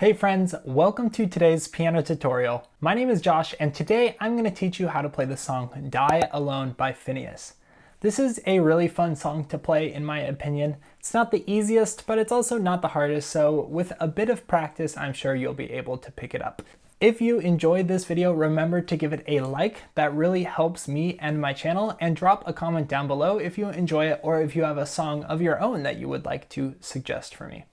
Hey friends, welcome to today's piano tutorial. My name is Josh and today I'm going to teach you how to play the song Die Alone by FINNEAS. This is a really fun song to play in my opinion. It's not the easiest, but it's also not the hardest, so with a bit of practice I'm sure you'll be able to pick it up. If you enjoyed this video, remember to give it a like. That really helps me and my channel, and drop a comment down below if you enjoy it or if you have a song of your own that you would like to suggest for me.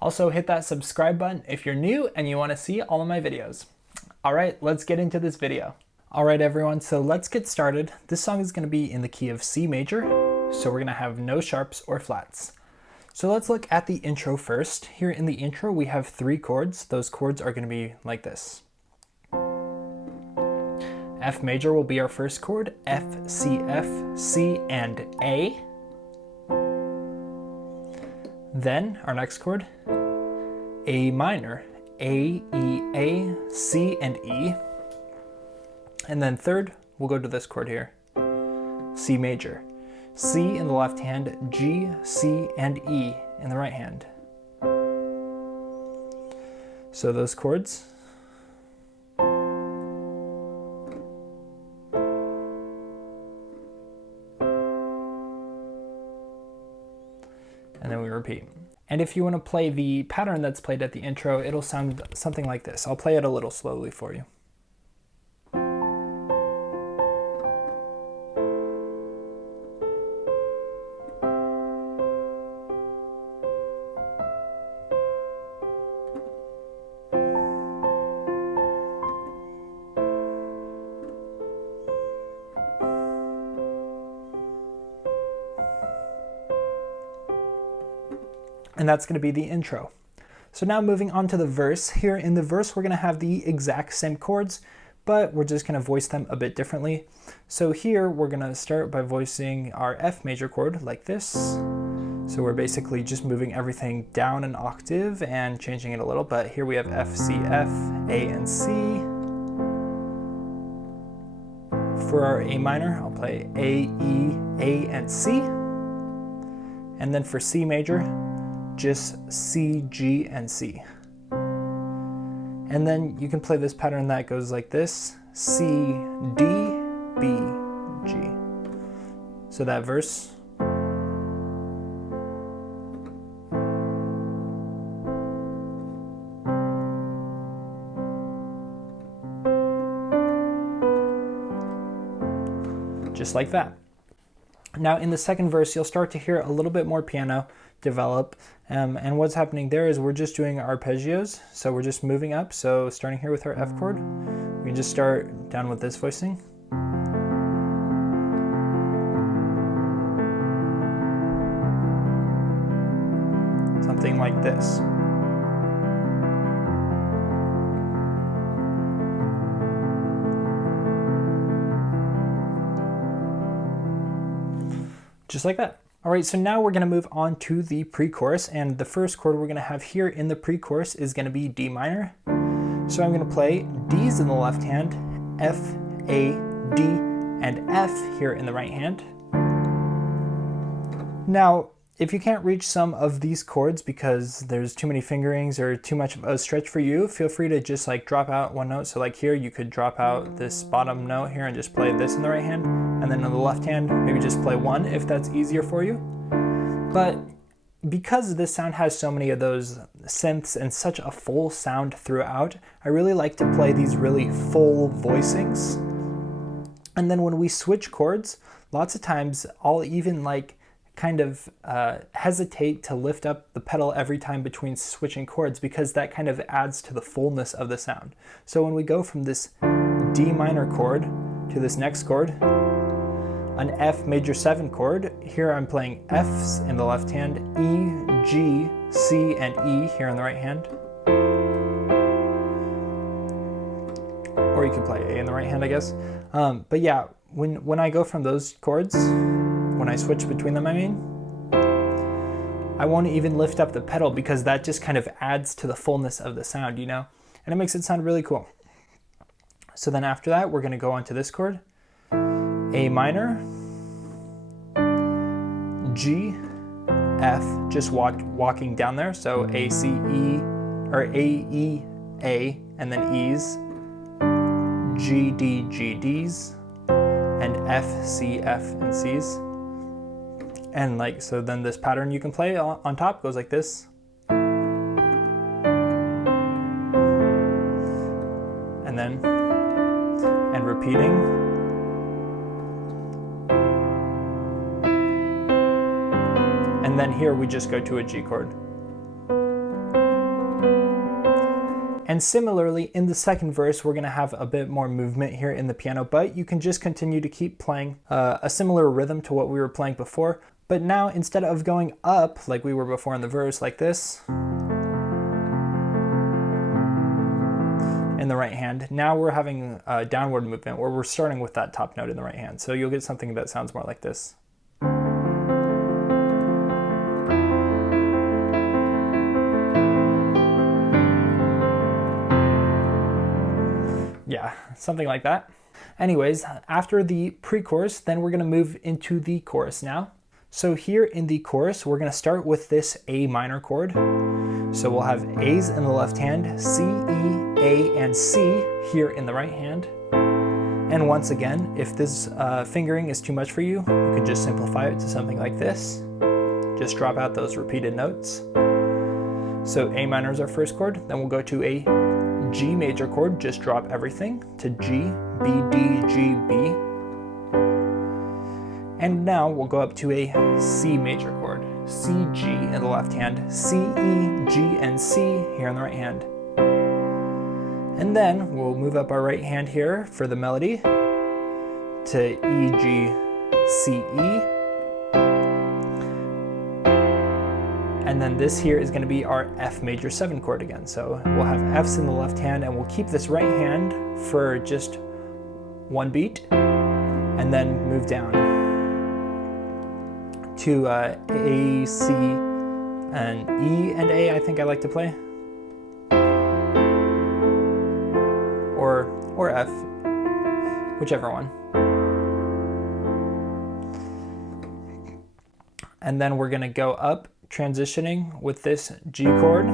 Also hit that subscribe button if you're new and you want to see all of my videos. All right, let's get into this video. All right everyone, so let's get started. This song is going to be in the key of C major, so we're going to have no sharps or flats. So let's look at the intro first. Here in the intro we have 3 chords. Those chords are going to be like this. F major will be our first chord, F, C, F, C, and A. Then our next chord, A minor, A, E, A, C, and E. And then third, we'll go to this chord here, C major. C in the left hand, G, C, and E in the right hand. So those chords. And then we repeat. And if you want to play the pattern that's played at the intro, it'll sound something like this. I'll play it a little slowly for you. And that's going to be the intro. So now moving on to the verse. Here in the verse we're going to have the exact same chords, but we're just going to voice them a bit differently. So here we're going to start by voicing our F major chord like this. So we're basically just moving everything down an octave and changing it a little, but here we have F, C, F, A, and C. For our A minor, I'll play A, E, A, and C. And then for C major, just C, G, and C. And then you can play this pattern that goes like this, C, D, B, G. So that verse. Just like that. Now in the second verse, you'll start to hear a little bit more piano develop, and what's happening there is we're just doing arpeggios, so we're just moving up. So starting here with our F chord, we can just start down with this voicing. Something like this. Just like that. All right, so now we're going to move on to the pre-chorus, and the first chord we're going to have here in the pre-chorus is going to be D minor. So I'm going to play D's in the left hand, F, A, D, and F here in the right hand. Now, if you can't reach some of these chords because there's too many fingerings or too much of a stretch for you, feel free to just like drop out one note. So like here, you could drop out this bottom note here and just play this in the right hand. And then on the left hand, maybe just play 1 if that's easier for you. But because this sound has so many of those synths and such a full sound throughout, I really like to play these really full voicings. And then when we switch chords, lots of times I'll even like kind of hesitate to lift up the pedal every time between switching chords because that kind of adds to the fullness of the sound. So when we go from this D minor chord to this next chord, an F major 7 chord, here I'm playing F's in the left hand, E, G, C, and E here in the right hand. Or you could play A in the right hand, I guess. But yeah, when I go from those chords, when I switch between them, I won't even lift up the pedal because that just kind of adds to the fullness of the sound, you know? And it makes it sound really cool. So then after that, we're going to go on to this chord, A minor, G, F, just walking down there. So A, C, E, or A, E, A, and then E's, G, D, G, D's, and F, C, F, and C's. And like, so then this pattern you can play on top goes like this. And then, and repeating. And then here we just go to a G chord. And similarly, in the second verse, we're gonna have a bit more movement here in the piano, but you can just continue to keep playing a similar rhythm to what we were playing before. But now, instead of going up like we were before in the verse, like this, in the right hand, now we're having a downward movement where we're starting with that top note in the right hand. So you'll get something that sounds more like this. Yeah, something like that. Anyways, after the pre-chorus, then we're gonna move into the chorus now. So here in the chorus, we're gonna start with this A minor chord. So we'll have A's in the left hand, C, E, A, and C here in the right hand. And once again, if this fingering is too much for you, you can just simplify it to something like this. Just drop out those repeated notes. So A minor is our first chord, then we'll go to a G major chord, just drop everything to G, B, D, G, B. And now we'll go up to a C major chord, C, G in the left hand, C, E, G, and C here in the right hand. And then we'll move up our right hand here for the melody to E, G, C, E. And then this here is going to be our F major 7 chord again. So we'll have F's in the left hand, and we'll keep this right hand for just one beat, and then move down to A, C, and E and A, I think I like to play. Or F, whichever one. And then we're gonna go up, transitioning with this G chord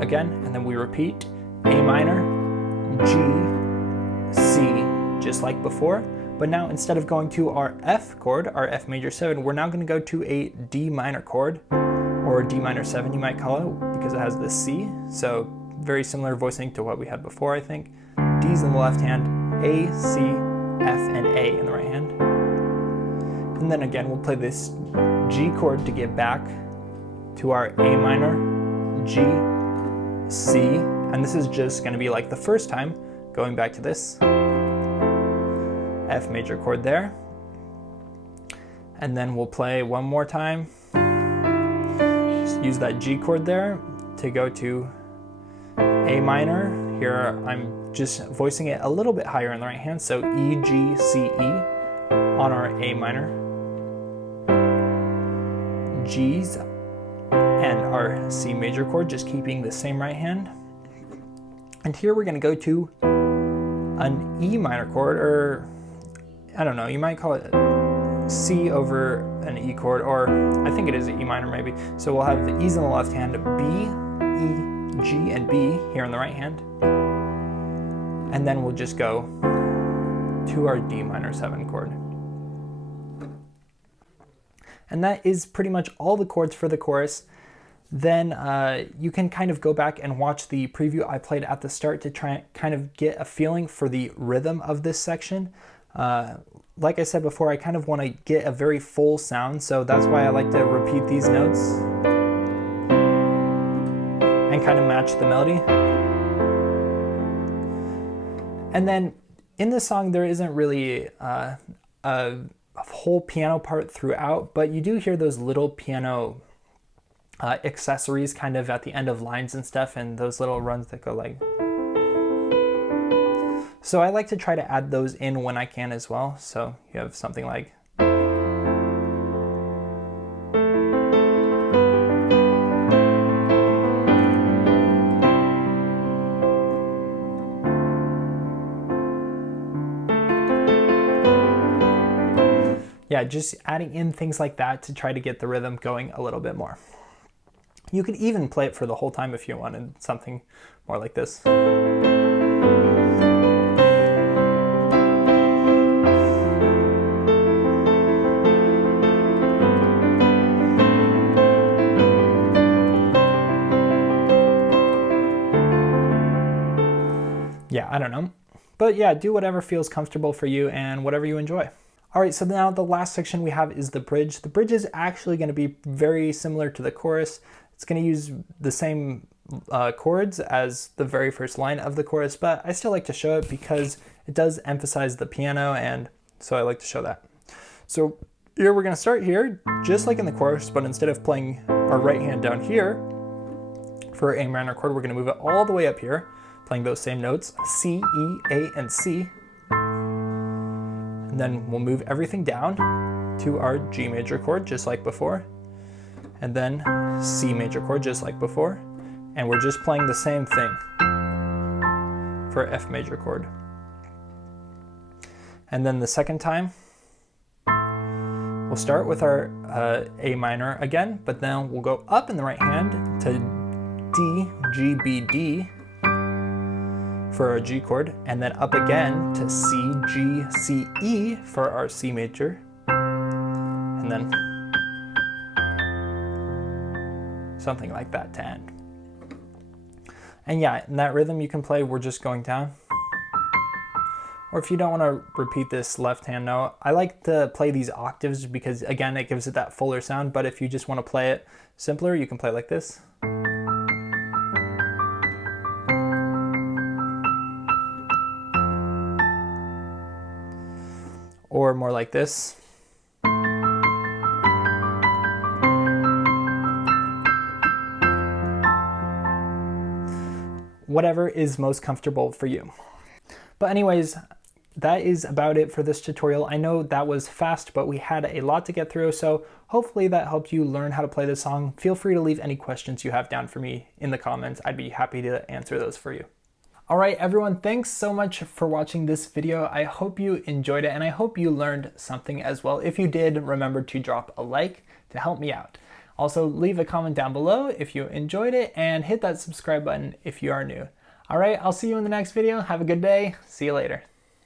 again, and then we repeat A minor, G, C, just like before. But now instead of going to our F chord, our F major 7, we're now going to go to a D minor chord, or D minor 7 you might call it, because it has this C. So very similar voicing to what we had before, I think. D's in the left hand, A, C, F, and A in the right hand. And then again, we'll play this G chord to get back to our A minor, G, C, and this is just going to be like the first time, going back to this F major chord there. And then we'll play one more time. Just use that G chord there to go to A minor. Here I'm just voicing it a little bit higher in the right hand, so E, G, C, E on our A minor, G's, and our C major chord, just keeping the same right hand. And here we're going to go to an E minor chord, or I don't know, you might call it C over an E chord, or I think it is an E minor maybe. So we'll have the E's in the left hand, B, E, G, and B here in the right hand. And then we'll just go to our D minor 7 chord. And that is pretty much all the chords for the chorus. Then you can kind of go back and watch the preview I played at the start to try and kind of get a feeling for the rhythm of this section. Like I said before, I kind of want to get a very full sound, so that's why I like to repeat these notes and kind of match the melody. And then in this song, there isn't really a whole piano part throughout, but you do hear those little piano accessories kind of at the end of lines and stuff, and those little runs that go like. So I like to try to add those in when I can as well. So you have something like. Yeah, just adding in things like that to try to get the rhythm going a little bit more. You could even play it for the whole time if you wanted something more like this. Yeah, I don't know. But yeah, do whatever feels comfortable for you and whatever you enjoy. All right, so now the last section we have is the bridge. The bridge is actually going to be very similar to the chorus. It's going to use the same chords as the very first line of the chorus, but I still like to show it because it does emphasize the piano, and so I like to show that. So here we're going to start here, just like in the chorus, but instead of playing our right hand down here for a minor chord, we're going to move it all the way up here, playing those same notes, C, E, A, and C. And then we'll move everything down to our G major chord, just like before. And then C major chord, just like before. And we're just playing the same thing for F major chord. And then the second time, we'll start with our A minor again, but then we'll go up in the right hand to D, G, B, D, for our G chord, and then up again to C, G, C, E for our C major, and then something like that to end. And yeah, in that rhythm you can play We're Just Going Down. Or if you don't want to repeat this left hand note, I like to play these octaves because again it gives it that fuller sound, but if you just want to play it simpler, you can play like this. Or more like this. Whatever is most comfortable for you. But anyways, that is about it for this tutorial. I know that was fast, but we had a lot to get through, so hopefully that helped you learn how to play this song. Feel free to leave any questions you have down for me in the comments. I'd be happy to answer those for you. All right, everyone, thanks so much for watching this video. I hope you enjoyed it, and I hope you learned something as well. If you did, remember to drop a like to help me out. Also, leave a comment down below if you enjoyed it, and hit that subscribe button if you are new. All right, I'll see you in the next video. Have a good day. See you later.